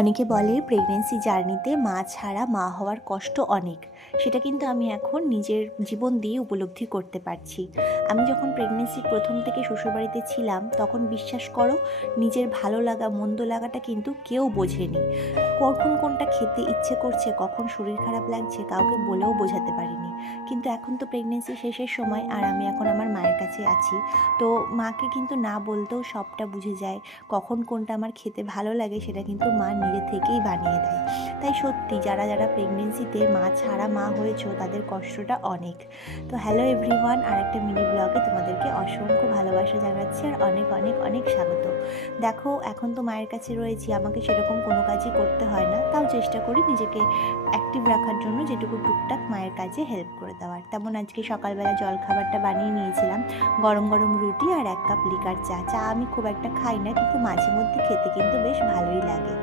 অনেকে বলে প্রেগনেন্সি জার্নিতে মা ছাড়া মা হওয়ার কষ্ট অনেক। সেটা কিন্তু আমি এখন নিজের জীবন দিয়ে উপলব্ধি করতে পারছি। আমি যখন প্রেগনেন্সির প্রথম থেকে শ্বশুরবাড়িতে ছিলাম তখন বিশ্বাস করো, নিজের ভালো লাগা মন্দ লাগাটা কিন্তু কেউ বোঝেনি। কখন কোনটা খেতে ইচ্ছে করছে, কখন শরীর খারাপ লাগছে কাউকে বলেও বোঝাতে পারিনি। কিন্তু এখন তো প্রেগনেন্সি শেষের সময়, আর আমি এখন আমার মায়ের কাছে আছি। তো মাকে কিন্তু না বলতেও সবটা বুঝে যায়। কখন কোনটা আমার খেতে ভালো লাগে সেটা কিন্তু মা নিজে থেকেই বানিয়ে দেয়। তাই সত্যি যারা যারা প্রেগনেন্সিতে মা ছাড়া মা হয়েছো তাদের কষ্টটা অনেক। তো হ্যালো এভরিওয়ান, আর একটা মিনি ব্লগে তোমাদেরকে অসংখ্য ভালোবাসা জানাচ্ছি আর অনেক অনেক অনেক স্বাগত। দেখো, এখন তো মায়ের কাছে রয়েছি, আমাকে সেরকম কোনো কাজই করতে হয় না, তাও চেষ্টা করি নিজেকে অ্যাক্টিভ রাখার জন্য যেটুকু টুকটাক মায়ের কাজে হেল্প করে দেওয়ার। তেমন আজকে সকালবেলা জলখাবারটা বানিয়ে নিয়েছিলাম, গরম গরম রুটি আর 1 কাপ লিকার চা। চা আমি খুব একটা খাই না, কিন্তু মাঝে মধ্যে খেতে কিন্তু বেশ ভালোই লাগে।